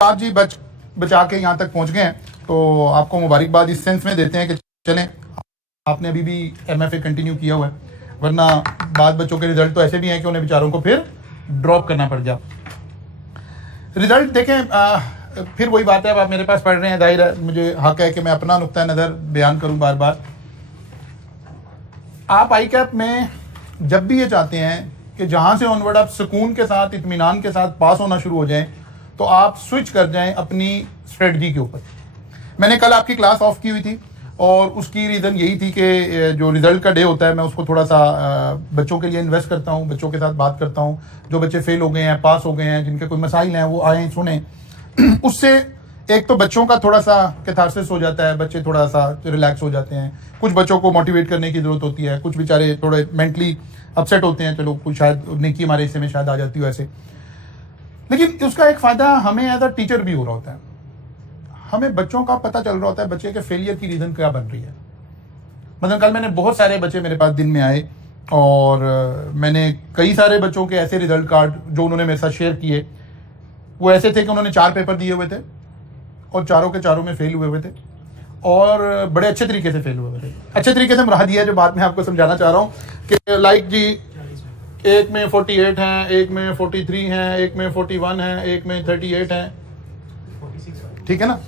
आप जी बचा के यहाँ तक पहुँच गए हैं, तो आपको मुबारकबाद इस सेंस में देते हैं कि चलें, आपने अभी भी MFA कंटिन्यू किया हुआ है, वरना बाद बच्चों के रिजल्ट तो ऐसे भी हैं कि उन्हें बेचारों को फिर ड्रॉप करना पड़ जाए। रिजल्ट देखें, फिर वही बात है, अब आप मेरे पास पढ़ रहे हैं, जाहिर है मुझे हक है कि मैं अपना नुक्ता नज़र बयान करूं बार बार। आप ICAP में जब भी ये चाहते हैं कि जहां से ऑनवर्ड आप सुकून के साथ, इत्मीनान के साथ पास होना शुरू हो जाएं, तो आप स्विच कर जाएं अपनी स्ट्रेटजी के ऊपर। मैंने कल आपकी क्लास ऑफ की हुई थी और उसकी रीज़न यही थी कि जो रिज़ल्ट का डे होता है मैं उसको थोड़ा सा बच्चों के लिए इन्वेस्ट करता हूँ, बच्चों के साथ बात करता हूँ, जो बच्चे फेल हो गए हैं, पास हो गए हैं, जिनके कोई मसाइल हैं वो आए सुने। उससे एक तो बच्चों का थोड़ा सा कैथारसिस हो जाता है, बच्चे थोड़ा सा रिलैक्स हो जाते हैं। कुछ बच्चों को मोटिवेट करने की ज़रूरत होती है, कुछ बेचारे थोड़े मेंटली अपसेट होते हैं, चलो कुछ शायद नेकी हमारे हिस्से में शायद आ जाती हो ऐसे। लेकिन उसका एक फ़ायदा हमें एज अ टीचर भी हो रहा होता है, हमें बच्चों का पता चल रहा होता है बच्चे के फेलियर की रीज़न क्या बन रही है। मतलब कल मैंने बहुत सारे बच्चे मेरे पास दिन में आए और मैंने कई सारे बच्चों के ऐसे रिजल्ट कार्ड जो उन्होंने मेरे साथ शेयर किए, वो ऐसे थे कि उन्होंने 4 पेपर दिए हुए थे और चारों के चारों में फेल हुए थे और बड़े अच्छे तरीके से फेल हुए थे। अच्छे तरीके से मुराद दिया जो बात मैं आपको समझाना चाह रहा हूँ कि लाइक जी, एक में 48 हैं, एक में 43 हैं, एक में 41 हैं, एक में 38 हैं, ठीक है ना।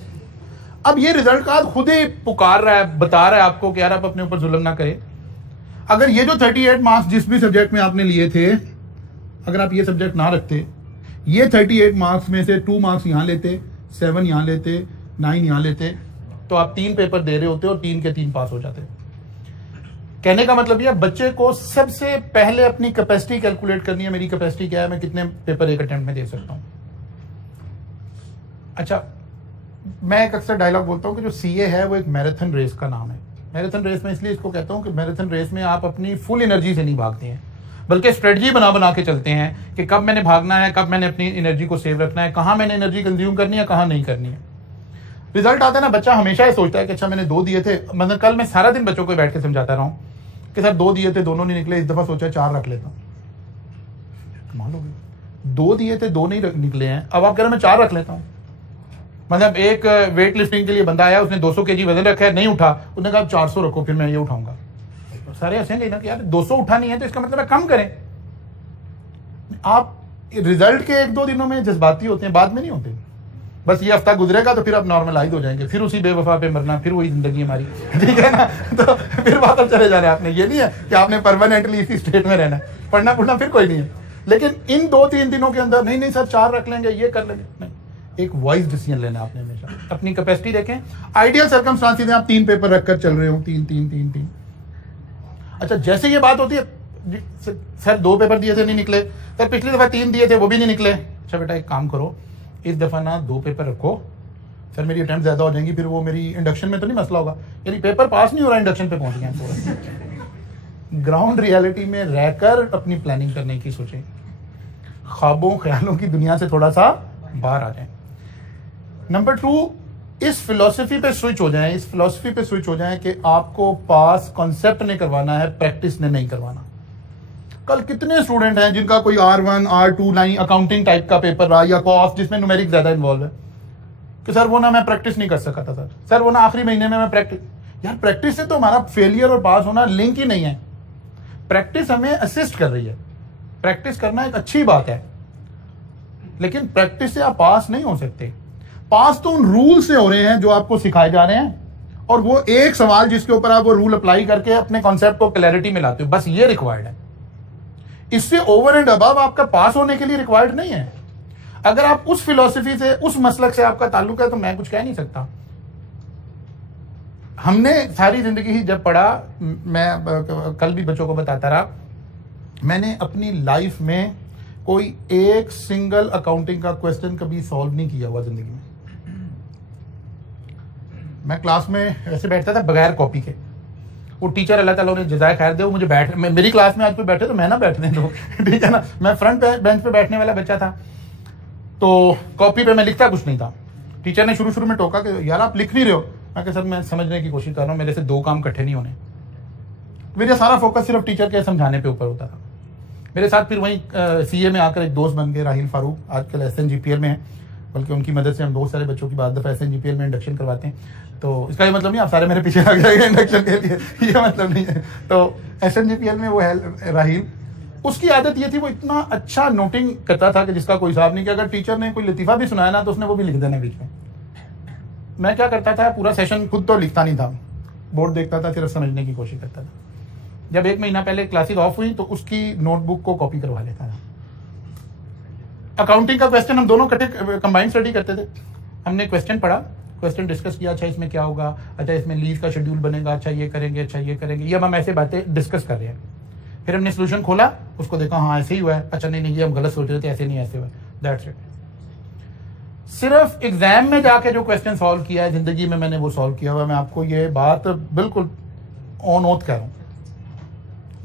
अब ये रिजल्ट कार्ड खुद ही पुकार रहा है, बता रहा है आपको कि यार आप अपने ऊपर जुल्म ना करें। अगर ये जो 38 मार्क्स जिस भी सब्जेक्ट में आपने लिए थे, अगर आप ये सब्जेक्ट ना रखते, ये 38 मार्क्स में से 2 मार्क्स यहाँ लेते, 7 यहाँ लेते, 9 यहाँ लेते, तो आप 3 पेपर दे रहे होते और 3 के 3 पास हो जाते। कहने का मतलब यह बच्चे को सबसे पहले अपनी कैपेसिटी कैलकुलेट करनी है। मेरी कैपेसिटी क्या है, मैं कितने पेपर एक अटेम्प्ट में दे सकता हूँ। अच्छा, मैं एक अक्सर डायलॉग बोलता हूँ कि जो CA है वो एक मैराथन रेस का नाम है। मैराथन रेस में इसलिए इसको कहता हूँ कि मैराथन रेस में आप अपनी फुल एनर्जी से नहीं भागते हैं, बल्कि स्ट्रेटजी बना के चलते हैं कि कब मैंने भागना है, कब मैंने अपनी एनर्जी को सेव रखना है, कहाँ मैंने एनर्जी कंज्यूम करनी है, कहाँ नहीं करनी है। रिजल्ट आता है ना, बच्चा हमेशा ये सोचता है कि अच्छा मैंने 2 दिए थे। मतलब कल मैं सारा दिन बच्चों को बैठ के समझाता रहा हूँ कि सर 2 दिए थे, दोनों नहीं निकले, इस दफ़ा सोचा 4 रख लेता हूँ। कमाल हो गई, 2 दिए थे, 2 नहीं निकले हैं, अब आप कह रहे मैं 4 रख लेता हूँ। मतलब एक वेट लिफ्टिंग के लिए बंदा आया, उसने 200 kg वजन रखा है, नहीं उठा, उसने कहा 400 रखो, फिर मैं ये उठाऊंगा। सारे हंसेंगे ना कि यार 200 उठा नहीं है तो इसका मतलब है कम करें। आप रिजल्ट के 1-2 दिनों में जज्बाती होते हैं, बाद में नहीं होते। बस ये हफ्ता गुजरेगा तो फिर आप नॉर्मलाइज हो जाएंगे, फिर उसी बेवफा पे मरना, फिर वही जिंदगी हमारी, ठीक है ना। तो फिर वापस चले जाना है आपने। ये नहीं है कि आपने परमानेंटली इसी स्टेट में रहना है, पढ़ना पढ़ना फिर कोई नहीं है। लेकिन इन 2-3 दिनों के अंदर नहीं सर 4 रख लेंगे, ये कर लेंगे, नहीं, एक वाइज डिसीजन लेना आपने हमेशा। अपनी कैपेसिटी देखें, आइडियल सर्कमस्टांसेस में आप 3 पेपर रखकर चल रहे हो, 3। अच्छा, जैसे ये बात होती है सर 2 पेपर दिए थे नहीं निकले, सर पिछली दफा 3 दिए थे वो भी नहीं निकले। अच्छा बेटा एक काम करो, इस दफा ना 2 पेपर रखो, सर मेरी अटेम्प्ट ज्यादा हो जाएंगी, फिर वो मेरी इंडक्शन में तो नहीं मसला होगा। यानी पेपर पास नहीं हो रहा, इंडक्शन पे पहुंच गए। ग्राउंड रियलिटी में रहकर अपनी प्लानिंग करने की सोचें, ख्वाबों ख्यालों की दुनिया से थोड़ा सा बाहर आ जाएं। नंबर 2, इस फिलॉसफी पे स्विच हो जाएं, इस फिलॉसफी पे स्विच हो जाएं कि आपको पास कॉन्सेप्ट ने करवाना है, प्रैक्टिस ने नहीं करवाना। कल कितने स्टूडेंट हैं जिनका कोई R1 R2 नहीं अकाउंटिंग टाइप का पेपर रहा या कॉस्ट जिसमें न्यूमेरिक ज्यादा इन्वॉल्व है कि सर वो ना मैं प्रैक्टिस नहीं कर सका था, सर वो ना आखिरी महीने में मैं प्रैक्टिस। यार प्रैक्टिस से तो हमारा फेलियर और पास होना लिंक ही नहीं है। प्रैक्टिस हमें असिस्ट कर रही है, प्रैक्टिस करना एक अच्छी बात है, लेकिन प्रैक्टिस से आप पास नहीं हो सकते। पास तो उन रूल से हो रहे हैं जो आपको सिखाए जा रहे हैं, और वो एक सवाल जिसके ऊपर आप वो रूल अप्लाई करके अपने कॉन्सेप्ट को क्लैरिटी में लाते हो, बस ये रिक्वायर्ड है। इससे ओवर एंड अबव आपका पास होने के लिए रिक्वायर्ड नहीं है। अगर आप उस फिलॉसफी से, उस मसलक से आपका ताल्लुक है तो मैं कुछ कह नहीं सकता। हमने सारी जिंदगी ही जब पढ़ा, मैं कल भी बच्चों को बताता रहा, मैंने अपनी लाइफ में कोई एक सिंगल अकाउंटिंग का क्वेश्चन कभी सॉल्व नहीं किया हुआ जिंदगी में। मैं क्लास में ऐसे बैठता था बगैर कॉपी के, वो टीचर अल्लाह ताला उन्हें जज़ाए खैर दे, वो मुझे मेरी क्लास में आज कोई बैठे तो मैं ना बैठने दो, ठीक है ना। मैं फ्रंट बेंच पे बैठने वाला बच्चा था, तो कॉपी पे मैं लिखता कुछ नहीं था। टीचर ने शुरू में टोका कि यार आप लिख नहीं रहे हो। मैं कहा सर मैं समझने की कोशिश कर रहा हूँ, मेरे से 2 काम इकट्ठे नहीं होने। मेरा सारा फोकस सिर्फ टीचर के समझाने पे ऊपर होता था। मेरे साथ फिर वहीं CA में आकर एक दोस्त बन गए, राहिल फारूक, आजकल SNGPL में है। बल्कि उनकी मदद से हम बहुत सारे बच्चों की बाद दफ़ा SNGPL में इंडक्शन करवाते हैं। तो इसका ये मतलब नहीं आप सारे मेरे पीछे लग जाएंगे इंडक्शन के लिए, ये मतलब नहीं है। तो SNGPL में वो है राहील, उसकी आदत ये थी, वो इतना अच्छा नोटिंग करता था कि जिसका कोई हिसाब नहीं, कि अगर टीचर ने कोई लतीफ़ा भी सुनाया ना तो उसने वो भी लिख देना बीच में। मैं क्या करता था, पूरा सेशन खुद तो लिखता नहीं था, बोर्ड देखता था, सिर्फ समझने की कोशिश करता था। जब 1 महीना पहले क्लासेस ऑफ हुई तो उसकी नोटबुक को कॉपी करवा लेता था। अकाउंटिंग का क्वेश्चन हम दोनों इकट्ठे कंबाइंड स्टडी करते थे। हमने क्वेश्चन पढ़ा, क्वेश्चन डिस्कस किया, अच्छा इसमें क्या होगा, अच्छा इसमें लीज का शेड्यूल बनेगा, अच्छा ये करेंगे, अच्छा ये करेंगे, ये हम ऐसे बातें डिस्कस कर रहे हैं। फिर हमने सोल्यूशन खोला, उसको देखा, हाँ ऐसे ही हुआ है, अच्छा नहीं ये हम गलत सोच रहे थे, ऐसे नहीं ऐसे हुआ, दैट्स इट। सिर्फ एग्जाम में जाके जो क्वेश्चन सॉल्व किया है जिंदगी में मैंने वो सॉल्व किया हुआ। मैं आपको ये बात बिल्कुल ऑन ओथ कह रहा हूँ।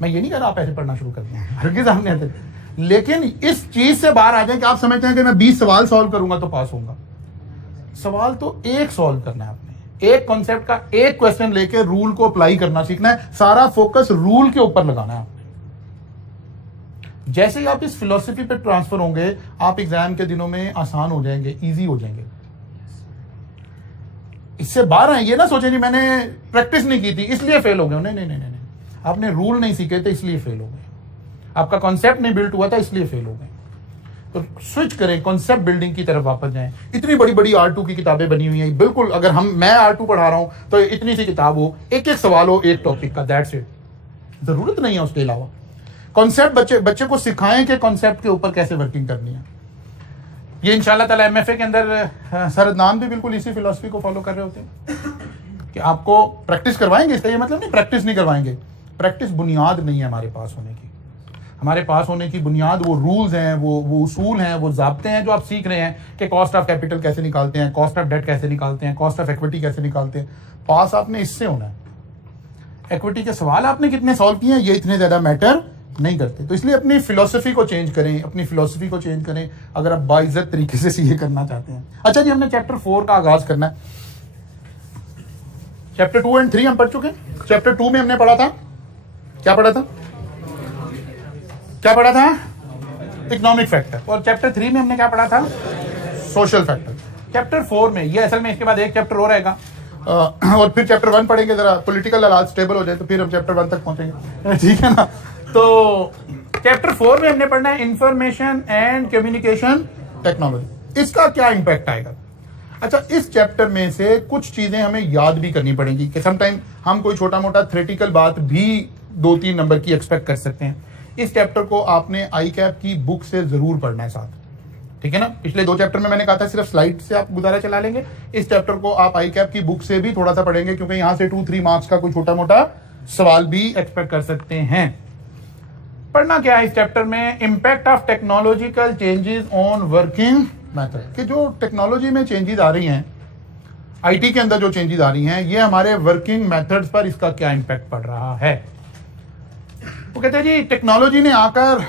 मैं ये नहीं कह रहा आप ऐसे पढ़ना शुरू कर दें, हरगिज़ हमने ऐसे, लेकिन इस चीज से बाहर आ जाए कि आप समझते हैं कि मैं 20 सवाल सॉल्व करूंगा तो पास होऊंगा। सवाल तो एक सॉल्व करना है आपने, एक कॉन्सेप्ट का एक क्वेश्चन लेके रूल को अप्लाई करना सीखना है, सारा फोकस रूल के ऊपर लगाना है आपने। जैसे ही आप इस फिलॉसफी पे ट्रांसफर होंगे, आप एग्जाम के दिनों में आसान हो जाएंगे, इजी हो जाएंगे। इससे बाहर आए, ये ना सोचें कि मैंने प्रैक्टिस नहीं की थी इसलिए फेल हो गया। नहीं नहीं नहीं नहीं, आपने रूल नहीं सीखे थे इसलिए फेल हो गए, आपका कॉन्सेप्ट नहीं बिल्ड हुआ था इसलिए फेल हो गए। तो स्विच करें, कॉन्सेप्ट बिल्डिंग की तरफ वापस जाएं। इतनी बड़ी बड़ी R2 की किताबें बनी हुई हैं, बिल्कुल अगर मैं R2 पढ़ा रहा हूं तो इतनी सी किताब हो, एक एक सवाल हो एक टॉपिक का, दैट्स इट, जरूरत नहीं है उसके अलावा। कॉन्सेप्ट बच्चे को सिखाएं कि कॉन्सेप्ट के ऊपर कैसे वर्किंग करनी है। ये इंशाल्लाह ताला MFA के अंदर सर अदनान भी बिल्कुल इसी फिलॉसफी को फॉलो कर रहे होते हैं कि आपको प्रैक्टिस करवाएंगे। इसका ये मतलब नहीं प्रैक्टिस नहीं करवाएंगे, प्रैक्टिस बुनियाद नहीं है हमारे पास होने की। हमारे पास होने की बुनियाद वो रूल्स हैं, वो उसूल हैं, वो ज़ाब्ते हैं जो आप सीख रहे हैं कि कॉस्ट ऑफ कैपिटल कैसे निकालते हैं, कॉस्ट ऑफ डेट कैसे निकालते हैं, कॉस्ट ऑफ इक्विटी कैसे निकालते हैं। पास आपने इससे होना है। इक्विटी के सवाल आपने कितने सॉल्व किए हैं ये इतने ज़्यादा मैटर नहीं करते। तो इसलिए अपनी फिलॉसफी को चेंज करें, अपनी फिलॉसफी को चेंज करें अगर आप बाइज्जत तरीके से सीए करना चाहते हैं। अच्छा जी, हमने चैप्टर 4 का आगाज करना है। चैप्टर 2 और 3 हम पढ़ चुके हैं। चैप्टर 2 में हमने पढ़ा था, क्या पढ़ा था इकोनॉमिक फैक्टर, और चैप्टर 3 में हमने क्या पढ़ा था, सोशल फैक्टर। चैप्टर 4 में ये असल में इसके बाद एक चैप्टर और आएगा और फिर चैप्टर 1 पढ़ेंगे, जरा पॉलिटिकल हालात स्टेबल हो जाए तो फिर हम चैप्टर 1 तक पहुंचेंगे, ठीक है ना। तो चैप्टर 4 में हमने पढ़ना है इंफॉर्मेशन एंड कम्युनिकेशन टेक्नोलॉजी, इसका क्या इंपैक्ट आएगा। अच्छा, इस चैप्टर में से कुछ चीजें हमें याद भी करनी पड़ेंगी कि समटाइम हम कोई छोटा मोटा थ्योरेटिकल बात भी 2-3 नंबर की एक्सपेक्ट कर सकते हैं। इस चैप्टर को आपने ICAP की बुक से जरूर पढ़ना है साथ, ठीक है ना। पिछले 2 चैप्टर में मैंने कहा था सिर्फ स्लाइड से आप गुजारा चला लेंगे, इस चैप्टर को आप ICAP की बुक से भी थोड़ा सा पढ़ेंगे क्योंकि यहां से 2-3 मार्क्स का कोई छोटा मोटा सवाल भी एक्सपेक्ट कर सकते हैं। पढ़ना क्या है इस चैप्टर में, impact of technological changes on working method, कि जो टेक्नोलॉजी में चेंजेस आ रही हैं, IT के अंदर जो चेंजेस आ रही हैं, ये हमारे वर्किंग मेथड्स पर इसका क्या इंपैक्ट पड़ रहा है। वो कहते हैं जी टेक्नोलॉजी ने आकर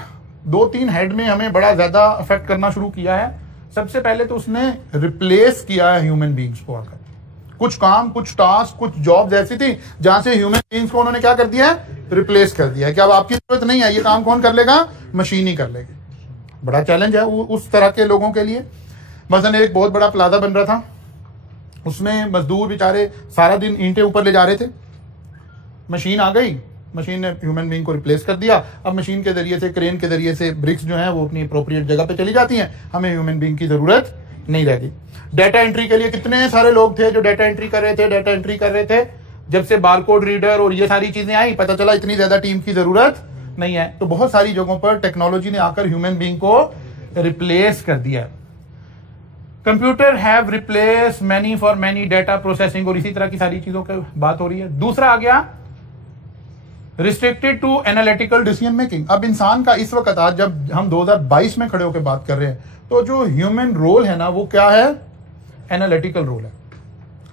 2-3 हेड में हमें बड़ा ज्यादा अफेक्ट करना शुरू किया है। सबसे पहले तो उसने रिप्लेस किया है ह्यूमन बींग्स को आकर। कुछ काम, कुछ टास्क, कुछ जॉब्स ऐसी थी जहां से ह्यूमन बींग्स को उन्होंने क्या कर दिया है, रिप्लेस कर दिया है कि अब आपकी जरूरत नहीं है, ये काम कौन कर लेगा, मशीन ही कर लेगी। बड़ा चैलेंज है उस तरह के लोगों के लिए। मसलन एक बहुत बड़ा प्लाजा बन रहा था, उसमें मजदूर बेचारे सारा दिन ईंटें ऊपर ले जा रहे थे, मशीन आ गई, मशीन ने ह्यूमन बीइंग को रिप्लेस कर दिया। अब मशीन के जरिए से, क्रेन के जरिए से ब्रिक्स जो हैं वो अपनी अप्रोप्रिएट जगह पे चली जाती हैं, हमें ह्यूमन बीइंग की जरूरत नहीं रहती। डाटा एंट्री के लिए कितने सारे लोग थे जो डाटा एंट्री कर रहे थे। जब से बारकोड रीडर और ये सारी चीजें आई, पता चला इतनी ज्यादा टीम की जरूरत नहीं है। तो बहुत सारी जगहों पर टेक्नोलॉजी ने आकर ह्यूमन बीइंग को रिप्लेस कर दिया। Computer have replace many for many data processing, और इसी तरह की सारी चीजों की बात हो रही है। दूसरा आ गया restricted to analytical decision making. अब इंसान का इस वक्त, आज जब हम 2022 में खड़े होकर बात कर रहे हैं, तो जो ह्यूमन रोल है ना वो क्या है, एनालिटिकल रोल है।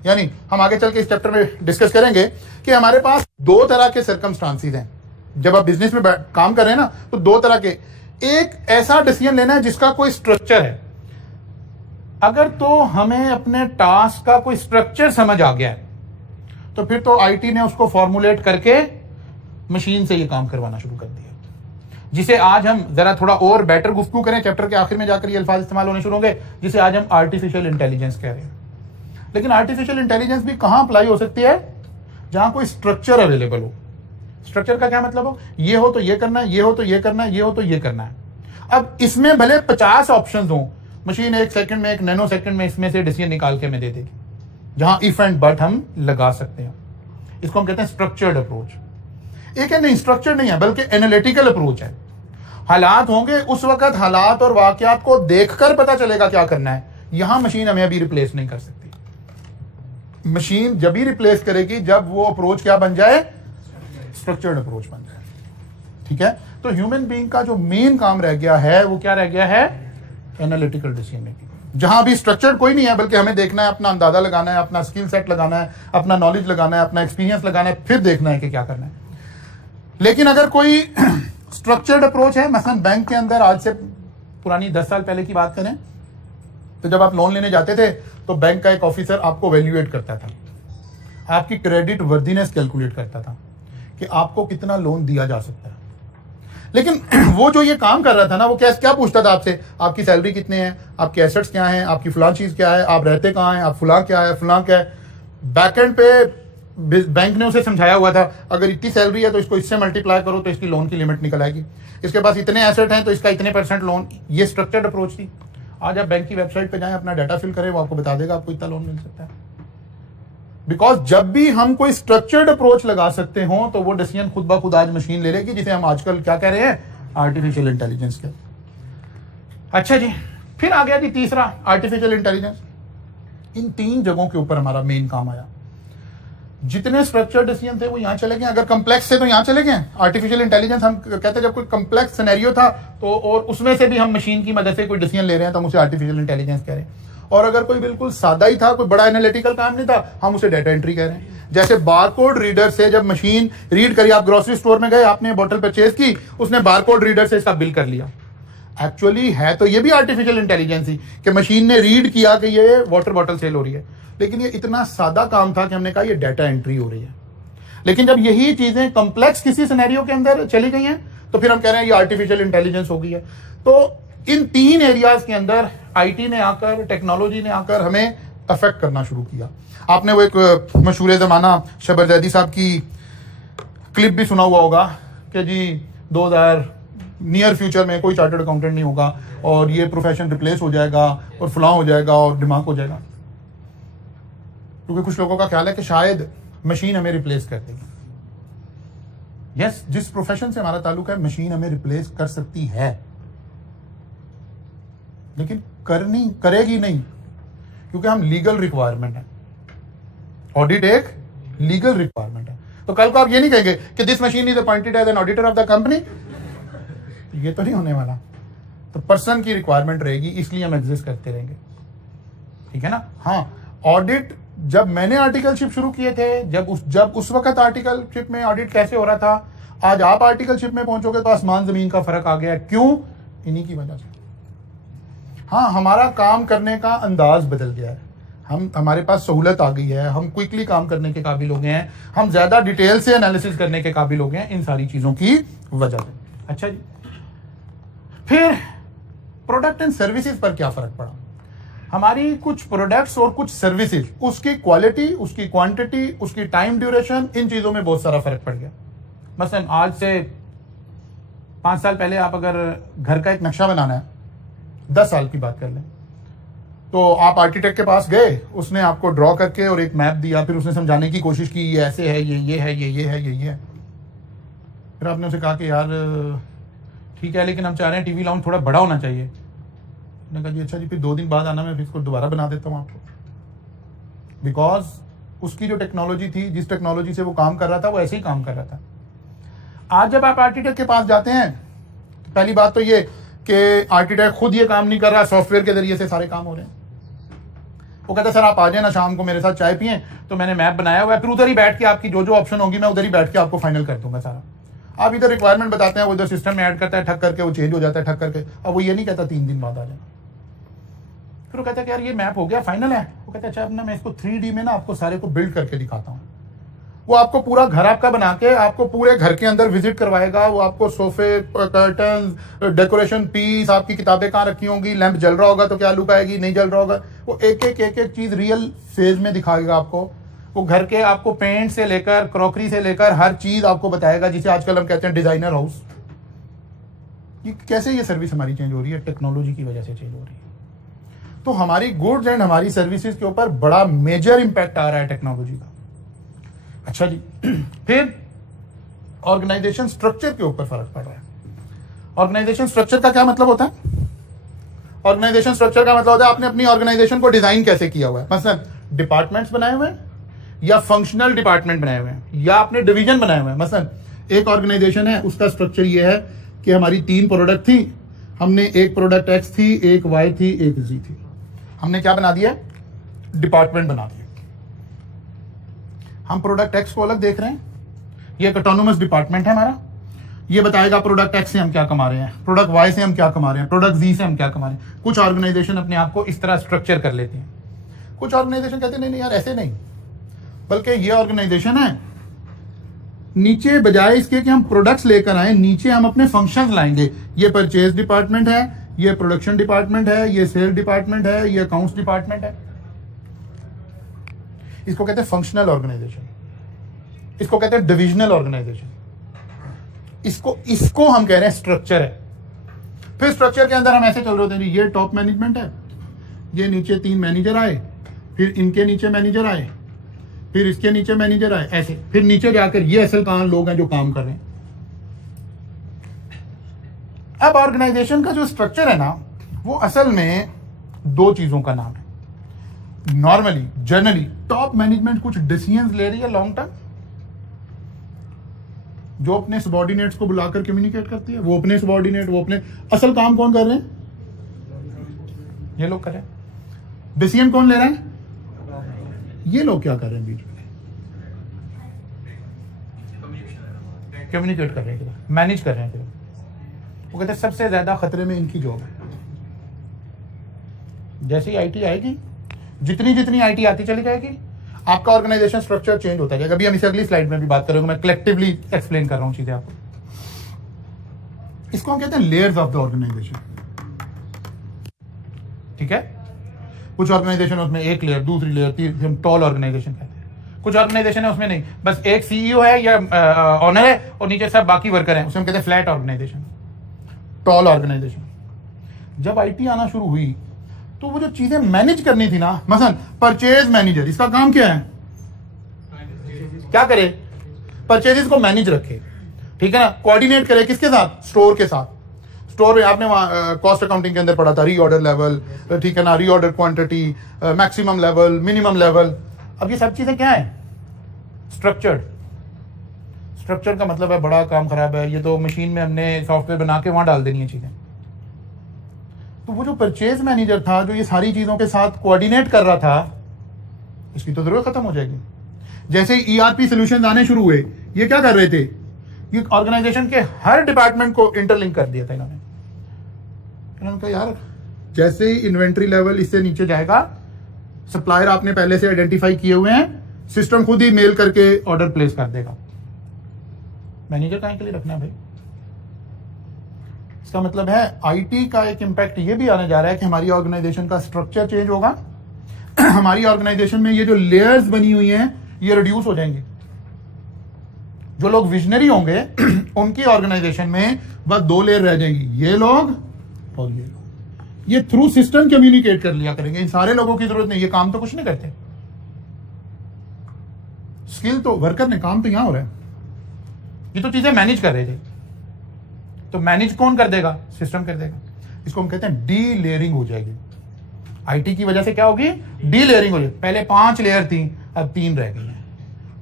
यानी हम आगे चल के इस चैप्टर में डिस्कस करेंगे कि हमारे पास 2 तरह के सर्कमस्टांसेस हैं। जब आप बिजनेस में काम कर रहे हैं ना, तो 2 तरह के, एक ऐसा डिसीजन लेना है जिसका कोई स्ट्रक्चर है। अगर तो हमें अपने टास्क का कोई स्ट्रक्चर समझ आ गया है तो फिर तो IT ने उसको फॉर्मुलेट करके मशीन से ये काम करवाना शुरू कर दिया। जिसे आज हम जरा थोड़ा और बेटर गुफ्तगू करें, चैप्टर के आखिर में जाकर ये अल्फाज इस्तेमाल होने शुरू होंगे, जिसे आज हम आर्टिफिशियल इंटेलिजेंस कह रहे हैं। लेकिन आर्टिफिशियल इंटेलिजेंस भी कहां अप्लाई हो सकती है? जहां कोई स्ट्रक्चर अवेलेबल हो। स्ट्रक्चर का क्या मतलब हो? ये हो तो ये करना है, ये हो तो ये करना है, ये हो तो ये करना है। अब इसमें भले 50 ऑप्शन हो, मशीन 1 सेकंड में, 1 नैनो सेकंड में इसमें से डिसीजन निकाल के हमें दे देगी, जहां इफ एंड बट हम लगा सकते हैं। इसको हम कहते हैं स्ट्रक्चर्ड अप्रोच। एक है नहीं, स्ट्रक्चर नहीं है, बल्कि एनालिटिकल अप्रोच है। हालात होंगे, उस वक्त हालात और वाकयात को देखकर पता चलेगा क्या करना है। यहां मशीन हमें अभी रिप्लेस नहीं कर सकती। मशीन जब ही रिप्लेस करेगी जब वो अप्रोच क्या बन जाए? स्ट्रक्चर्ड अप्रोच बन जाए। ठीक है, तो ह्यूमन बीइंग का जो मेन काम रह गया है वो क्या रह गया है? Analytical decision making. जहां भी स्ट्रक्चर्ड कोई नहीं है, बल्कि हमें देखना है, अपना अंदाजा लगाना है, अपना स्किल सेट लगाना है, अपना नॉलेज लगाना है, अपना एक्सपीरियंस लगाना है, फिर देखना है कि क्या करना है। लेकिन अगर कोई स्ट्रक्चर्ड अप्रोच है, मसलन बैंक के अंदर, आज से पुरानी 10 साल पहले की बात करें तो जब आप लोन लेने जाते थे तो बैंक का एक ऑफिसर आपको वैल्यूएट करता था, आपकी क्रेडिट वर्दीनेस कैलकुलेट करता था कि आपको कितना लोन दिया जा सकता है। लेकिन वो जो ये काम कर रहा था ना, वो क्या पूछता था आपसे? आपकी सैलरी कितने हैं, आपके एसेट्स क्या हैं, आपकी फलां चीज क्या है, आप रहते कहाँ हैं, आप फलां क्या है, फलां क्या है। बैकएंड पे बैंक ने उसे समझाया हुआ था, अगर इतनी सैलरी है तो इसको इससे मल्टीप्लाई करो तो इसकी लोन की लिमिट निकल आएगी, इसके पास इतने एसेट हैं तो इसका इतने % लोन। ये स्ट्रक्चर्ड अप्रोच थी। आज आप बैंक की वेबसाइट पे जाएं, अपना डाटा फिल करें, वो आपको बता देगा आपको इतना लोन मिल सकता है। बिकॉज जब भी हम कोई स्ट्रक्चर्ड अप्रोच लगा सकते हो तो वो डिसीजन खुद ब खुद आज मशीन ले लेगी, जिसे हम आजकल क्या कह रहे हैं? आर्टिफिशियल इंटेलिजेंस के। अच्छा जी, फिर आ गया जी तीसरा, आर्टिफिशियल इंटेलिजेंस। इन 3 जगहों के ऊपर हमारा मेन काम आया। जितने स्ट्रक्चर्ड डिसीजन थे वो यहां चले गए, अगर कम्प्लेक्स थे तो यहां चले गए। आर्टिफिशियल इंटेलिजेंस हम कहते हैं जब कोई कम्प्लेक्स सिनेरियो था तो, और उसमें से भी हम मशीन की मदद से कोई डिसीजन ले रहे हैं तो हम उसे आर्टिफिशियल इंटेलिजेंस कह रहे हैं। और अगर कोई बिल्कुल सादा ही था, कोई बड़ा एनालिटिकल काम नहीं था, हम उसे डाटा एंट्री कह रहे हैं। जैसे बारकोड रीडर से जब मशीन रीड करी, आप ग्रोसरी स्टोर में गए, आपने बोतल परचेज की, उसने बारकोड रीडर से इसका बिल कर लिया। एक्चुअली है तो ये भी आर्टिफिशियल इंटेलिजेंस ही कि मशीन ने रीड किया कि ये वाटर बॉटल सेल हो रही है, लेकिन ये इतना सादा काम था कि हमने कहा ये डाटा एंट्री हो रही है। लेकिन जब यही चीजें कॉम्प्लेक्स किसी सिनेरियो के अंदर चली गई हैं तो फिर हम कह रहे हैं ये आर्टिफिशियल इंटेलिजेंस हो गई है। तो इन 3 एरियाज के अंदर आईटी ने आकर, टेक्नोलॉजी ने आकर हमें अफेक्ट करना शुरू किया। आपने वो एक मशहूर जमाना शबर जैदी साहब की क्लिप भी सुना हुआ होगा कि जी 2000 नियर फ्यूचर में कोई चार्टर्ड अकाउंटेंट नहीं होगा और ये प्रोफेशन रिप्लेस हो जाएगा और फलां हो जाएगा और दिमाग हो जाएगा। क्योंकि कुछ लोगों का ख्याल है कि शायद मशीन हमें रिप्लेस कर देगी। यस, जिस प्रोफेशन से हमारा ताल्लुक है, मशीन हमें रिप्लेस कर सकती है, लेकिन करेगी नहीं, क्योंकि हम लीगल रिक्वायरमेंट है। ऑडिट एक लीगल रिक्वायरमेंट है। तो कल को आप ये नहीं कहेंगे कि this machine is appointed as an auditor of the company, ये तो नहीं होने वाला। तो पर्सन की रिक्वायरमेंट रहेगी, इसलिए हम एग्जिस्ट करते रहेंगे। ठीक है ना? हाँ, ऑडिट जब मैंने आर्टिकलशिप शुरू किए थे, जब उस वक्त आर्टिकलशिप में ऑडिट कैसे हो रहा था, आज आप आर्टिकलशिप में पहुंचोगे तो आसमान जमीन का फर्क आ गया है। क्यों? इन्हीं की वजह से। हाँ, हमारा काम करने का अंदाज बदल गया है, हमारे पास सहूलत आ गई है, हम क्विकली काम करने के काबिल हो गए हैं, हम ज्यादा डिटेल से एनालिसिस करने के काबिल हो गए हैं, इन सारी चीजों की वजह से। अच्छा जी, फिर प्रोडक्ट एंड सर्विसेज पर क्या फर्क पड़ा? हमारी कुछ प्रोडक्ट्स और कुछ सर्विसेज, उसकी क्वालिटी, उसकी क्वांटिटी, उसकी टाइम ड्यूरेशन, इन चीजों में बहुत सारा फर्क पड़ गया। मसलन आज से 5 साल पहले आप अगर घर का एक नक्शा बनाना है, 10 साल की बात कर लें, तो आप आर्किटेक्ट के पास गए, उसने आपको ड्रॉ करके और एक मैप दिया, फिर उसने समझाने की कोशिश की ये ऐसे है, ये है, ये है, ये है। फिर आपने उसे कहा कि यार ठीक है, लेकिन हम चाह रहे हैं टीवी लाउंज थोड़ा बड़ा होना चाहिए। उसने कहा जी अच्छा जी, फिर 2 दिन बाद आना, मैं फिर इसको दोबारा बना देता हूँ आपको। बिकॉज उसकी जो टेक्नोलॉजी थी, जिस टेक्नोलॉजी से वो काम कर रहा था, वो ऐसे ही काम कर रहा था। आज जब आप आर्किटेक्ट के पास जाते हैं तो पहली बात तो ये कि आर्किटेक्ट खुद ये काम नहीं कर रहा, सॉफ्टवेयर के जरिए से सारे काम हो रहे हैं। वो कहता है सर आप आ जाए ना शाम को मेरे साथ चाय पिए, तो मैंने मैप बनाया हुआ है, फिर उधर ही बैठ के आपकी जो जो ऑप्शन होगी मैं उधर ही बैठ के आपको फाइनल कर दूंगा सारा। आप इधर रिक्वायरमेंट बताते हैं, वो इधर सिस्टम में ऐड करता है, ठक करके वो चेंज हो जाता है, ठक करके। अब वो ये नहीं कहता 3 दिन बाद आ जाए। फिर वो कहता है कि यार ये मैप हो गया, फाइनल है। वो कहता है अच्छा अब ना मैं इसको 3D में ना आपको सारे को बिल्ड करके दिखाता हूँ। वो आपको पूरा घर आपका बना के आपको पूरे घर के अंदर विजिट करवाएगा। वो आपको सोफे, कर्टन, डेकोरेशन पीस, आपकी किताबें कहाँ रखी होंगी, लैंप जल रहा होगा तो क्या लुक आएगी, नहीं जल रहा होगा, वो एक एक चीज रियल फेज में दिखाएगा आपको। वो घर के आपको पेंट से लेकर क्रॉकरी से लेकर हर चीज आपको बताएगा, जिसे आजकल हम कहते हैं डिजाइनर हाउस। ये कैसे ये सर्विस हमारी चेंज हो रही है? टेक्नोलॉजी की वजह से चेंज हो रही है। तो हमारी गुड्स एंड हमारी सर्विसेज के ऊपर बड़ा मेजर इंपैक्ट आ रहा है टेक्नोलॉजी का। अच्छा जी, फिर ऑर्गेनाइजेशन स्ट्रक्चर के ऊपर फर्क पड़ रहा है। ऑर्गेनाइजेशन स्ट्रक्चर का क्या मतलब होता है? ऑर्गेनाइजेशन स्ट्रक्चर का मतलब होता है आपने अपनी ऑर्गेनाइजेशन को डिजाइन कैसे किया हुआ है। मसलन डिपार्टमेंट्स बनाए हुए हैं, या फंक्शनल डिपार्टमेंट बनाए हुए हैं, या आपने डिवीजन बनाए हुए हैं। मसलन एक ऑर्गेनाइजेशन है, उसका स्ट्रक्चर ये है कि हमारी 3 प्रोडक्ट थी, हमने एक प्रोडक्ट एक्स थी, एक वाई थी, एक जी थी। हमने क्या बना दिया? डिपार्टमेंट बना दिया। हम प्रोडक्ट एक्स को अलग देख रहे हैं, ये एक ऑटोनोमस डिपार्टमेंट है हमारा, ये बताएगा प्रोडक्ट एक्स से हम क्या कमा रहे हैं, प्रोडक्ट वाई से हम क्या कमा रहे हैं, प्रोडक्ट जी से हम क्या कमा रहे हैं। कुछ ऑर्गेनाइजेशन अपने आप को इस तरह स्ट्रक्चर कर लेते हैं। कुछ ऑर्गेनाइजेशन कहते हैं नहीं यार ऐसे नहीं, बल्कि ये ऑर्गेनाइजेशन है, नीचे बजाय इसके कि हम प्रोडक्ट्स लेकर आए, नीचे हम अपने फंक्शंस लाएंगे। ये परचेज डिपार्टमेंट है, ये प्रोडक्शन डिपार्टमेंट है, ये सेल डिपार्टमेंट है, ये अकाउंट्स डिपार्टमेंट है। इसको कहते हैं फंक्शनल ऑर्गेनाइजेशन, इसको कहते हैं डिविजनल ऑर्गेनाइजेशन, इसको हम कह रहे हैं स्ट्रक्चर है। फिर स्ट्रक्चर के अंदर हम ऐसे चल रहे होते हैं, ये टॉप मैनेजमेंट है, ये नीचे 3 मैनेजर आए, फिर इनके नीचे मैनेजर आए, फिर इसके नीचे मैनेजर आए, ऐसे फिर नीचे जाकर ये असल काम लोग हैं जो काम कर रहे हैं। अब ऑर्गेनाइजेशन का जो स्ट्रक्चर है ना, वो असल में 2 चीजों का नाम है। नॉर्मली जनरली टॉप मैनेजमेंट कुछ डिसीजंस ले रही है लॉन्ग टर्म, जो अपने सबॉर्डिनेट्स को बुलाकर कम्युनिकेट करती है, वो अपने सबॉर्डिनेट, वो अपने असल काम कौन कर रहे हैं? ये लोग कर रहे हैं। डिसीजन कौन ले रहा है? ये लोग क्या कर रहे हैं? बीच में कम्युनिकेट कर रहे हैं, मैनेज कर रहे हैं। वो कहते हैं सबसे ज्यादा खतरे में इनकी जॉब है। जैसे ही आईटी आएगी, जितनी आईटी आती चली जाएगी, आपका ऑर्गेनाइजेशन स्ट्रक्चर चेंज होता जाएगा। अभी हम इसे अगली स्लाइड में भी बात करेंगे, मैं कलेक्टिवली एक्सप्लेन कर रहा हूं चीजें आपको। इसको हम कहते हैं लेयर्स ऑफ द ऑर्गेनाइजेशन। ठीक है, कुछ ऑर्गेनाइजेशन उसमें एक लेयर, दूसरी लेयर, तीसरी, हम टॉल ऑर्गेनाइजेशन कहते हैं। कुछ ऑर्गेनाइजेशन है उसमें नहीं, बस एक सीईओ है या ऑनर है और नीचे सब बाकी वर्कर हैं, उसे हम कहते हैं फ्लैट ऑर्गेनाइजेशन, टॉल ऑर्गेनाइजेशन। जब आईटी आना शुरू हुई तो वो जो चीजें मैनेज करनी थी ना, मसलन परचेज मैनेजर, इसका काम क्या है? क्या करे? परचेजेस को मैनेज रखे, ठीक है ना, कोऑर्डिनेट करे किसके साथ? स्टोर के साथ। स्टोर में आपने कॉस्ट अकाउंटिंग के अंदर पढ़ा था, रीऑर्डर लेवल, ठीक है ना, reorder quantity, maximum level, minimum level. अब ये सब चीजें क्या है? स्ट्रक्चर्ड। स्ट्रक्चर का मतलब है बड़ा काम खराब है, ये तो मशीन में हमने सॉफ्टवेयर बना के वहां डाल देनी है चीजें। तो वो जो परचेज मैनेजर था, जो ये सारी चीजों के साथ कोऑर्डिनेट कर रहा था, इसकी तो जरूरत खत्म हो जाएगी। जैसे ही ईआरपी सॉल्यूशंस आने शुरू हुए, ये क्या कर रहे थे? ये ऑर्गेनाइजेशन के हर डिपार्टमेंट को इंटरलिंक कर दिया था इन्होंने कहा यार, जैसे ही इन्वेंट्री लेवल इससे नीचे जाएगा, सप्लायर आपने पहले से आइडेंटिफाई किए हुए हैं, सिस्टम खुद ही मेल करके ऑर्डर प्लेस कर देगा। मैनेजर काहे के लिए रखना है भाई? इसका मतलब है आईटी का एक इंपैक्ट ये भी आने जा रहा है कि हमारी ऑर्गेनाइजेशन का स्ट्रक्चर चेंज होगा। हमारी ऑर्गेनाइजेशन में ये जो लेयर्स बनी हुई हैं, ये रिड्यूस हो जाएंगी। जो लोग विजनरी होंगे उनकी ऑर्गेनाइजेशन में बस 2 लेयर रह जाएंगी, ये लोग और ये लोग। ये थ्रू सिस्टम कम्युनिकेट कर लिया करेंगे। इन सारे लोगों की जरूरत नहीं, ये काम तो कुछ नहीं करते। स्किल तो वर्कर ने, काम तो यहां हो रहा है। ये तो चीजें मैनेज कर रहे थे, तो मैनेज कौन कर देगा? सिस्टम कर देगा। इसको हम कहते हैं डी लेयरिंग हो जाएगी। आईटी की वजह से क्या होगी? डी लेयरिंग हो जाएगी। पहले 5 लेयर थी, अब 3 रह गई हैं,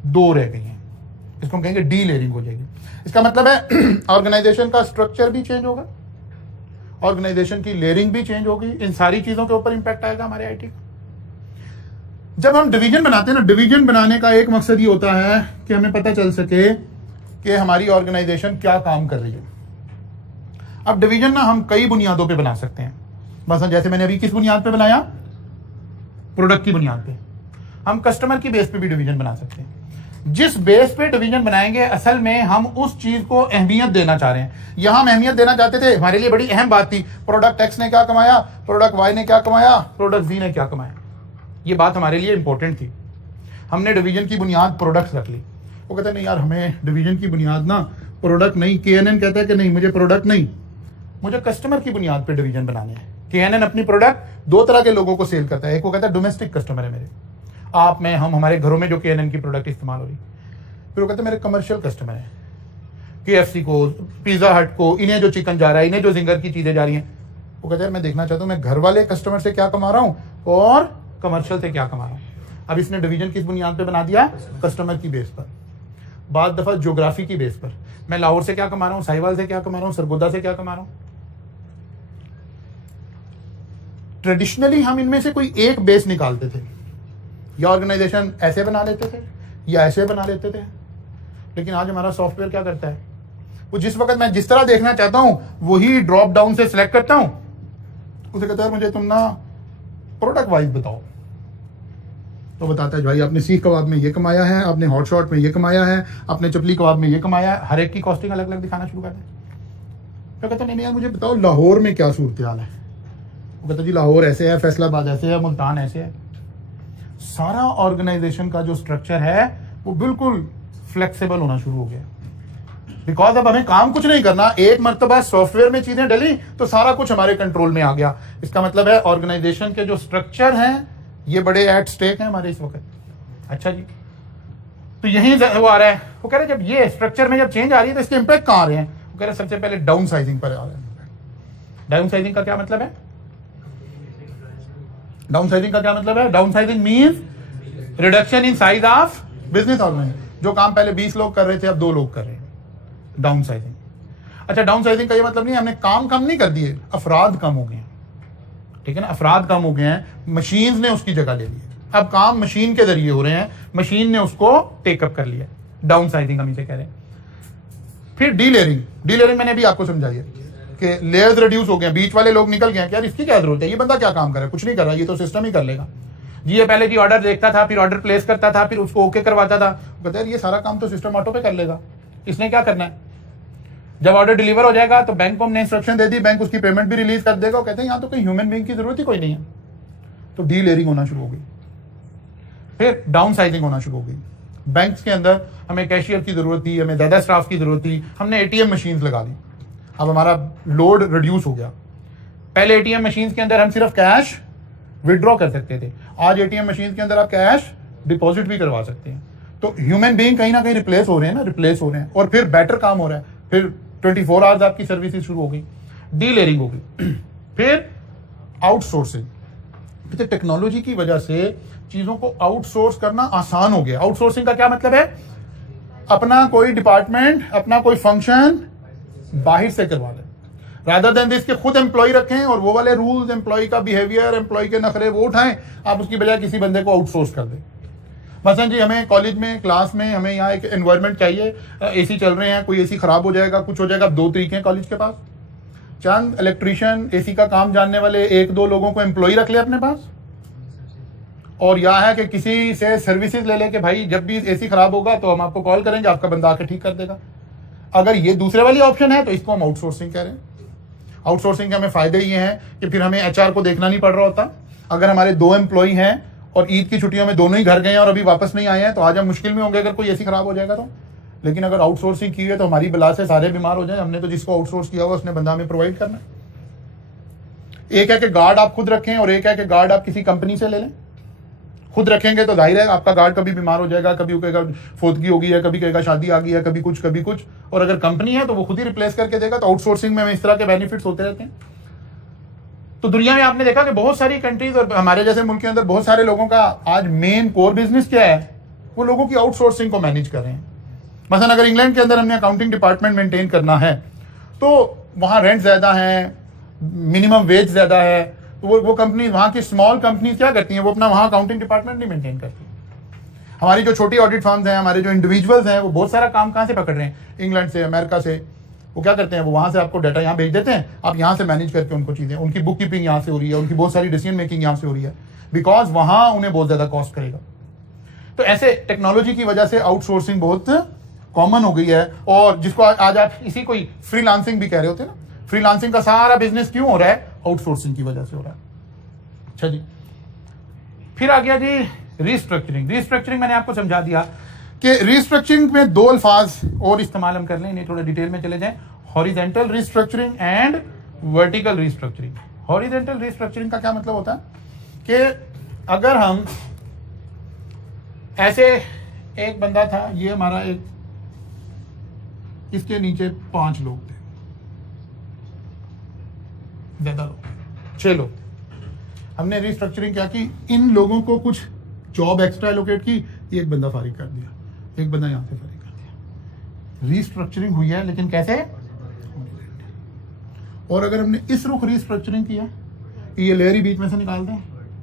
2 रह गई हैं। इसको हम कहेंगे डी लेयरिंग हो जाएगी। इसका मतलब है ऑर्गेनाइजेशन का स्ट्रक्चर भी चेंज होगा, ऑर्गेनाइजेशन की लेयरिंग भी चेंज होगी। इन सारी चीजों के ऊपर इंपैक्ट आएगा हमारे आईटी का। जब हम डिवीजन बनाते हैं ना, डिवीजन बनाने का एक मकसद ये होता है कि हमें पता चल सके कि हमारी ऑर्गेनाइजेशन क्या काम कर रही है। अब डिवीजन ना हम कई बुनियादों पे बना सकते हैं। बस जैसे मैंने अभी किस बुनियाद पे बनाया? प्रोडक्ट की बुनियाद पे। हम कस्टमर की बेस पे भी डिवीजन बना सकते हैं। जिस बेस पे डिवीजन बनाएंगे असल में हम उस चीज को अहमियत देना चाह रहे हैं। यहां हम अहमियत देना चाहते थे, हमारे लिए बड़ी अहम बात थी, प्रोडक्ट एक्स ने क्या कमाया, प्रोडक्ट वाई ने क्या कमाया, प्रोडक्ट जी ने क्या कमाया। ये बात हमारे लिए इंपॉर्टेंट थी। हमने डिवीजन की बुनियाद प्रोडक्ट्स रख ली। वो कहते नहीं यार, हमें डिवीजन की बुनियाद ना प्रोडक्ट नहीं, KNN कहता है कि नहीं, मुझे प्रोडक्ट नहीं, मुझे कस्टमर की बुनियाद पे डिवीजन बनाने हैं। KNN अपनी प्रोडक्ट दो तरह के लोगों को सेल करता है। एक वो कहता है डोमेस्टिक कस्टमर है मेरे, आप मैं हम हमारे घरों में जो KNN की प्रोडक्ट इस्तेमाल हो रही। फिर वो कहते हैं मेरे कमर्शियल कस्टमर है, KFC को, पिज्जा हट को, इन्हें जो चिकन जा रहा है, इन्हें जो जिंगर की चीजें जा रही हैं। वो कहते हैं मैं देखना चाहता हूँ मैं घर वाले कस्टमर से क्या कमा रहा हूँ और कमर्शियल से क्या कमा रहा हूँ। अब इसने डिवीजन किस बुनियाद पे बना दिया, कस्टमर की बेस पर, बाद दफा ज्योग्राफी की बेस पर। मैं लाहौर से क्या कमा रहा हूँ, साहिवाल से क्या कमा रहा हूँ, सरगोदा से क्या कमा रहा हूँ। ट्रेडिशनली हम इनमें से कोई एक बेस निकालते थे, या ऑर्गेनाइजेशन ऐसे बना लेते थे या ऐसे बना लेते थे। लेकिन आज हमारा सॉफ्टवेयर क्या करता है, वो जिस वक्त मैं जिस तरह देखना चाहता हूं वही ड्रॉप डाउन से सिलेक्ट करता हूं। उसे कहता है मुझे तुम ना प्रोडक्ट वाइज बताओ, तो बताता है भाई आपने सीख कबाब में ये कमाया है, आपने हॉट शॉट में ये कमाया है, आपने चपली कबाब में ये कमाया है। हर एक की कॉस्टिंग अलग अलग दिखाना शुरू करते हैं। तो कहता नहीं यार मुझे बताओ लाहौर में क्या सूरत हाल है। वो कहता जी लाहौर ऐसे है, फैसलाबाद ऐसे है, मुल्तान ऐसे है। सारा ऑर्गेनाइजेशन का जो स्ट्रक्चर है वो बिल्कुल फ्लेक्सिबल होना शुरू हो गया। बिकॉज अब हमें काम कुछ नहीं करना, एक मर्तबा सॉफ्टवेयर में चीजें डली तो सारा कुछ हमारे कंट्रोल में आ गया। इसका मतलब है ऑर्गेनाइजेशन के जो स्ट्रक्चर हैं ये बड़े एट स्टेक हैं हमारे इस वक्त। अच्छा जी, तो यही वो आ रहा है। वो कह रहे जब ये स्ट्रक्चर में जब चेंज आ रही है तो इसके इंपैक्ट कहाँ आ रहे हैं। वो कह रहे सबसे पहले डाउन साइजिंग पर आ रहे हैं। डाउन साइजिंग का क्या मतलब है, डाउन साइजिंग का क्या मतलब है, downsizing means reduction in size of business organization. जो काम पहले 20 लोग कर रहे थे अब 2 लोग कर रहे हैं, डाउन साइजिंग। अच्छा, डाउन साइजिंग का ये मतलब नहीं हमने काम कम नहीं कर दिए, अफराद कम हो गए हैं, ठीक है ना, अफराद कम हो गए हैं, मशीन ने उसकी जगह ले ली है। अब काम मशीन के जरिए हो रहे हैं, मशीन ने उसको टेकअप कर लिया, डाउन साइजिंग हम इसे कह रहे हैं। फिर डीलेयरिंग, डीलेयरिंग मैंने अभी आपको समझाई है कि लेयर्स रिड्यूस हो गए, बीच वाले लोग निकल गए यार इसकी क्या जरूरत है, ये बंदा क्या काम कर रहा है, कुछ नहीं कर रहा, ये तो सिस्टम ही कर लेगा जी। ये पहले जी ऑर्डर देखता था, फिर ऑर्डर प्लेस करता था, फिर उसको ओके करवाता था। कहते हैं ये सारा काम तो सिस्टम ऑटो पे कर लेगा, इसने क्या करना है। जब ऑर्डर डिलीवर हो जाएगा तो बैंक को हमने इंस्ट्रक्शन दे दी, बैंक उसकी पेमेंट भी रिलीज कर देगा। कहते हैं यहाँ तो कोई ह्यूमन बीइंग की जरूरत ही कोई नहीं है। तो डीलेयरिंग होना शुरू हो गई, फिर डाउन साइजिंग होना शुरू हो गई। बैंक्स के अंदर हमें कैशियर की जरूरत थी, हमें ज्यादा स्टाफ की जरूरत थी, हमने ATM मशीन लगा दी। अब हमारा लोड रिड्यूस हो गया। पहले ATM मशीन के अंदर हम सिर्फ कैश विड्रॉ कर सकते थे, आज ATM मशीन के अंदर आप कैश डिपॉजिट भी करवा सकते हैं। तो ह्यूमन बीइंग कहीं ना कहीं रिप्लेस हो रहे हैं ना, रिप्लेस हो रहे हैं, और फिर बेटर काम हो रहा है। फिर 24 आवर्स आपकी सर्विसेज शुरू हो गई, डीलेयरिंग हो गई। फिर आउटसोर्सिंग, टेक्नोलॉजी की वजह से चीजों को आउटसोर्स करना आसान हो गया। आउटसोर्सिंग का क्या मतलब है, अपना कोई डिपार्टमेंट, अपना कोई फंक्शन बाहर से करवा लें, रादर देन दिस के खुद एम्प्लॉय रखें और वो वाले रूल्स, एम्प्लॉय का बिहेवियर, एम्प्लॉय के नखरे वो उठाएं, आप उसकी बजाय किसी बंदे को आउटसोर्स कर दें। मसलन जी हमें कॉलेज में क्लास में हमें यहाँ एक एनवायरनमेंट चाहिए, AC चल रहे हैं, कोई AC खराब हो जाएगा, कुछ हो जाएगा। 2 तरीके हैं कॉलेज के पास, चंद इलेक्ट्रीशियन AC का काम जानने वाले 1-2 लोगों को एम्प्लॉय रख ले अपने पास, और यह है कि किसी से सर्विसेज ले ले कि भाई जब भी AC खराब होगा तो हम आपको कॉल करेंगे, आपका बंदा आके ठीक कर देगा। अगर ये दूसरे वाली ऑप्शन है तो इसको हम आउटसोर्सिंग कह रहे हैं। आउटसोर्सिंग के हमें फायदे ये हैं कि फिर हमें HR को देखना नहीं पड़ रहा होता। अगर हमारे 2 एम्प्लॉय हैं और ईद की छुट्टियों में दोनों ही घर गए हैं और अभी वापस नहीं आए हैं तो आज हम मुश्किल में होंगे अगर कोई AC खराब हो जाएगा तो। लेकिन अगर आउटसोर्सिंग की है तो हमारी बला से सारे बीमार हो जाए, हमने तो जिसको आउटसोर्स किया हुआ उसने बंदा हमें प्रोवाइड करना है। एक है कि गार्ड आप खुद रखें और एक है कि गार्ड आप किसी कंपनी से ले लें। खुद रखेंगे तो जाहिर है आपका गार्ड कभी बीमार हो जाएगा, कभी वो कहेगा फोतगी हो गई है, कभी कहेगा शादी आ गई है, कभी कुछ, और अगर कंपनी है तो वो खुद ही रिप्लेस करके देगा। तो आउटसोर्सिंग में इस तरह के बेनिफिट्स होते रहते हैं। तो दुनिया में आपने देखा कि बहुत सारी कंट्रीज और हमारे जैसे मुल्क के अंदर बहुत सारे लोगों का आज मेन कोर बिजनेस क्या है, वो लोगों की आउटसोर्सिंग को मैनेज कर रहे हैं। मसलन अगर इंग्लैंड के अंदर हमने अकाउंटिंग डिपार्टमेंट मेंटेन करना है तो वहाँ रेंट ज्यादा है, मिनिमम वेज ज्यादा है, तो वो कंपनी, वहाँ की स्मॉल कंपनी क्या करती हैं, वो अपना वहाँ अकाउंटिंग डिपार्टमेंट नहीं मेंटेन करती। हमारी जो छोटी ऑडिट फर्म्स हैं, हमारे जो इंडिविजुअल्स हैं, वो बहुत सारा काम कहाँ से पकड़ रहे हैं, इंग्लैंड से, अमेरिका से। वो क्या करते हैं, वो वहाँ से आपको डाटा यहाँ भेज देते हैं, आप यहाँ से मैनेज करके उनको चीज़ें, उनकी बुक कीपिंग यहाँ से हो रही है, उनकी बहुत सारी डिसीजन मेकिंग यहाँ से हो रही है, बिकॉज वहाँ उन्हें बहुत ज़्यादा कॉस्ट करेगा। तो ऐसे टेक्नोलॉजी की वजह से आउटसोर्सिंग बहुत कॉमन हो गई है, और जिसको आज आप इसी कोई फ्रीलांसिंग भी कह रहे होते हैं ना, फ्रीलांसिंग का सारा बिजनेस क्यों हो रहा है? आउटसोर्सिंग की वजह से हो रहा है। अच्छा जी, फिर आ गया जी रीस्ट्रक्चरिंग। रीस्ट्रक्चरिंग मैंने आपको समझा दिया कि रीस्ट्रक्चरिंग में दो अल्फाज और इस्तेमाल हम कर लें, इन्हें थोड़ा डिटेल में चले जाएं। Horizontal restructuring and vertical restructuring. Horizontal restructuring का क्या मतलब होता है कि अगर हम ऐसे, एक बंदा था, ये हमारा एक, इसके नीचे 5 लोग थे, ज्यादा लोग, 6 लोग। हमने रीस्ट्रक्चरिंग क्या की, इन लोगों को कुछ जॉब एक्स्ट्रा एलोकेट की, एक बंदा फारिग कर दिया, एक बंदा यहां से फारिग कर दिया। रीस्ट्रक्चरिंग हुई है, लेकिन कैसे? और अगर हमने इस रुख रीस्ट्रक्चरिंग किया, ये लेयर ही बीच में से निकाल दें,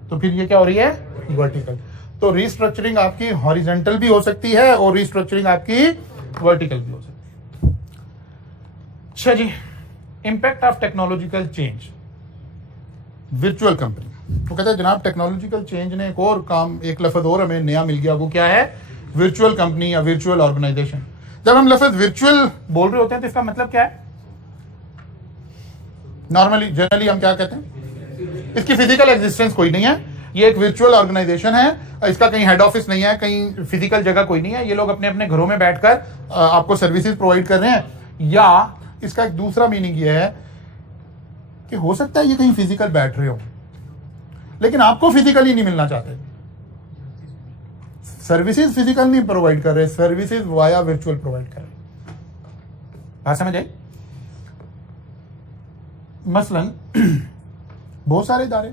तो फिर ये क्या हो रही है? वर्टिकल। तो रीस्ट्रक्चरिंग आपकी हॉरिजेंटल भी हो सकती है और रीस्ट्रक्चरिंग आपकी वर्टिकल भी हो सकती है। अच्छा जी, impact of technological change, virtual company. तो कहते हैं जनाब टेक्नोलॉजिकल चेंज ने एक और काम, एक लफ्ज और हमें नया मिल गया, वो क्या है? वर्चुअल कंपनी या वर्चुअल ऑर्गेनाइजेशन। जब हम लफ्ज वर्चुअल बोल रहे होते हैं तो इसका मतलब क्या है? नॉर्मली जनरली हम क्या कहते हैं? इसकी फिजिकल एग्जिस्टेंस कोई नहीं है, ये एक वर्चुअल ऑर्गेनाइजेशन है, इसका कहीं हेड ऑफिस नहीं है, कहीं फिजिकल जगह कोई नहीं है, ये लोग अपने अपने घरों में बैठकर आपको सर्विसेज प्रोवाइड कर रहे हैं। या इसका एक दूसरा मीनिंग ये है कि हो सकता है ये कहीं फिजिकल बैठ रहे हो, लेकिन आपको फिजिकली नहीं मिलना चाहते, सर्विसेज फिजिकल नहीं प्रोवाइड कर रहे, सर्विसेज वाया वर्चुअल प्रोवाइड कर रहे। बात समझ आई? मसलन बहुत सारे इदारे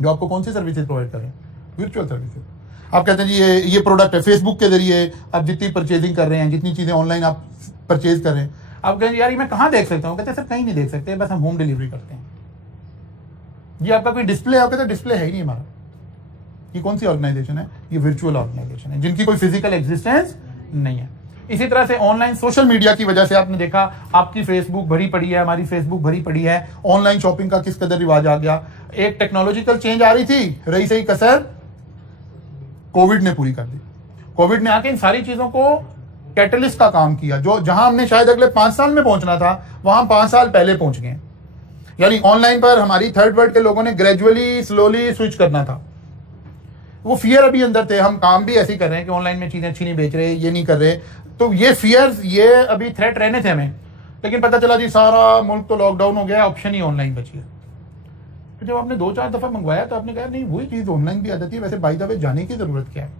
जो आपको कौन सी सर्विसेज प्रोवाइड कर रहे हैं? Virtual services. आप कहते हैं जी ये प्रोडक्ट है, फेसबुक के जरिए आप जितनी परचेजिंग कर रहे हैं, जितनी चीजें ऑनलाइन आप परचेज कर रहे हैं, आप कहें यार ये मैं कहाँ देख सकता हूँ? कहते हैं सर कहीं नहीं देख सकते, बस हम होम डिलीवरी करते हैं। ये आपका कोई डिस्प्ले है? कहते हैं डिस्प्ले है ही नहीं हमारा। ये कौन सी ऑर्गेनाइजेशन है? ये वर्चुअल ऑर्गेनाइजेशन है, जिनकी कोई फिजिकल एग्जिस्टेंस नहीं है। इसी तरह से ऑनलाइन सोशल मीडिया की वजह से आपने देखा, आपकी फेसबुक भरी पड़ी है, हमारी फेसबुक भरी पड़ी है, ऑनलाइन शॉपिंग का किस कदर रिवाज आ गया। एक टेक्नोलॉजिकल चेंज आ रही थी, रही सही कसर कोविड ने पूरी कर दी। कोविड ने आके इन सारी चीजों को कैटलिस्ट का काम किया, जो जहां हमने शायद अगले 5 साल में पहुंचना था, वहां 5 साल पहले पहुंच गए। यानी ऑनलाइन पर हमारी थर्ड वर्ल्ड के लोगों ने ग्रेजुअली स्लोली स्विच करना था। वो फियर अभी अंदर थे, हम काम भी ऐसे ही कर रहे हैं कि ऑनलाइन में चीजें अच्छी नहीं बेच रहे, ये नहीं कर रहे, तो ये फियर्स, ये अभी थ्रेट रहने थे हमें। लेकिन पता चला जी सारा मुल्क तो लॉकडाउन हो गया, ऑप्शन ही ऑनलाइन बची है। फिर जब आपने 2-4 दफा मंगवाया तो आपने कहा नहीं वही चीज ऑनलाइन भी आ जाती है, वैसे बाय द वे जाने की जरूरत क्या है?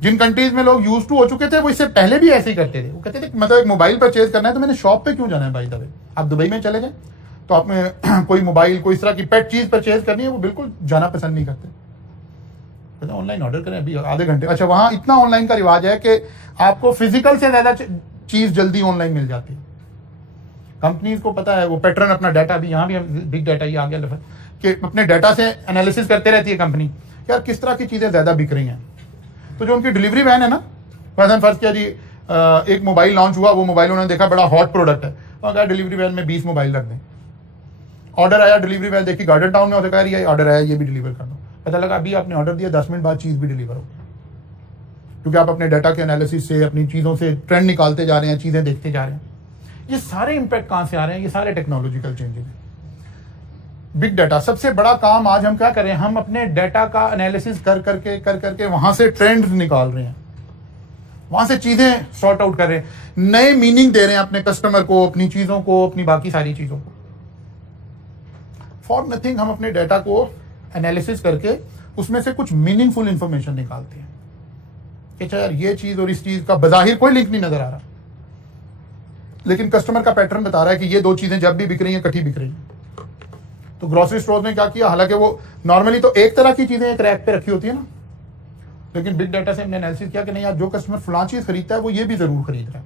जिन कंट्रीज में लोग यूज टू हो चुके थे वो इससे पहले भी ऐसे ही करते थे। वो कहते थे मतलब एक मोबाइल परचेज करना है तो मैंने शॉप पे क्यों जाना है? बाय द वे आप दुबई में चले गए तो आपने कोई मोबाइल, कोई इस तरह की पेट चीज परचेज करनी है, वो बिल्कुल जाना पसंद नहीं करते, ऑनलाइन ऑर्डर करें अभी आधे घंटे। अच्छा, वहां इतना ऑनलाइन का रिवाज है कि आपको फिजिकल से ज्यादा चीज जल्दी ऑनलाइन मिल जाती है। कंपनीज को पता है, वो पैटर्न अपना डाटा भी, यहाँ भी बिग डाटा ही आ गया लफ्ज़, कि अपने डाटा से एनालिसिस करते रहती है कंपनी, यार किस तरह की चीजें ज्यादा बिक रही हैं। तो जो उनकी डिलीवरी वैन है ना, फर्ज किया जी एक मोबाइल लॉन्च हुआ, वो मोबाइल उन्होंने देखा बड़ा हॉट प्रोडक्ट है, और डिलीवरी वैन में 20 मोबाइल रख दें। ऑर्डर आया, डिलीवरी वैन देखी गार्डन टाउन में, और कहा ये ऑर्डर आया, ये भी डिलीवर कर दो। पता लगा अभी आपने ऑर्डर दिया, 10 मिनट बाद चीज भी डिलीवर हो गई, क्योंकि आप अपने डाटा के एनालिसिस से, अपनी चीजों से ट्रेंड निकालते जा रहे हैं, चीजें देखते जा रहे हैं। ये सारे इंपैक्ट कहां से आ रहे हैं? ये सारे टेक्नोलॉजिकल चेंजेस हैं। बिग डाटा सबसे बड़ा काम आज हम क्या कर रहे हैं? हम अपने डाटा का एनालिसिस कर करके वहां से ट्रेंड्स निकाल रहे हैं, वहां से चीजें सॉर्ट आउट कर रहे हैं, नए मीनिंग दे रहे हैं अपने कस्टमर को, अपनी चीजों को, अपनी बाकी सारी चीजों को। फॉर नथिंग हम अपने डाटा को एनालिसिस करके उसमें से कुछ मीनिंगफुल इंफॉर्मेशन निकालते हैं कि यार ये चीज और इस चीज का बजाहिर कोई लिंक नहीं नजर आ रहा, लेकिन कस्टमर का पैटर्न बता रहा है कि ये दो चीजें जब भी बिक रही हैं इकट्ठी बिक रही हैं। तो ग्रोसरी स्टोर ने क्या किया, हालांकि वो नॉर्मली तो एक तरह की चीजें एक रैक पे रखी होती है ना, लेकिन बिग डाटा से हमने एनालिसिस किया कि नहीं यार जो कस्टमर फलां चीज खरीदता है वो ये भी जरूर खरीद रहा है,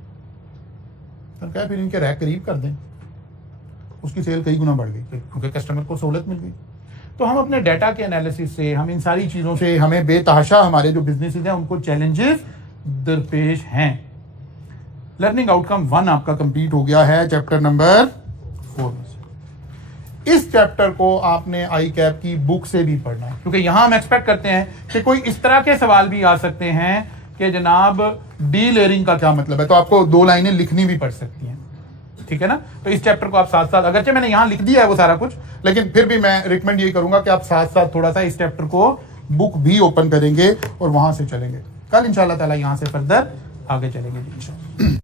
तो क्या फिर इनके रैक करीब कर दें, उसकी सेल कई गुना बढ़ गई क्योंकि कस्टमर को सहूलत मिल गई। तो हम अपने डाटा के एनालिसिस से, हम इन सारी चीजों से, हमें बेतहाशा हमारे जो बिजनेसेस हैं उनको चैलेंजेस दरपेश हैं। लर्निंग आउटकम 1 आपका कंप्लीट हो गया है चैप्टर नंबर 4 में से। इस चैप्टर को आपने आई कैप की बुक से भी पढ़ना है, क्योंकि यहां हम एक्सपेक्ट करते हैं कि कोई इस तरह के सवाल भी आ सकते हैं कि जनाब डी लेयरिंग का क्या मतलब है, तो आपको 2 लाइनें लिखनी भी पड़ सकती हैं, ठीक है ना। तो इस चैप्टर को आप साथ साथ, अगरचे मैंने यहां लिख दिया है वो सारा कुछ, लेकिन फिर भी मैं रिकमेंड यही करूंगा कि आप साथ साथ थोड़ा सा इस चैप्टर को बुक भी ओपन करेंगे और वहां से चलेंगे। कल इंशाल्लाह ताला यहां से फर्दर आगे चलेंगे इंशाल्लाह।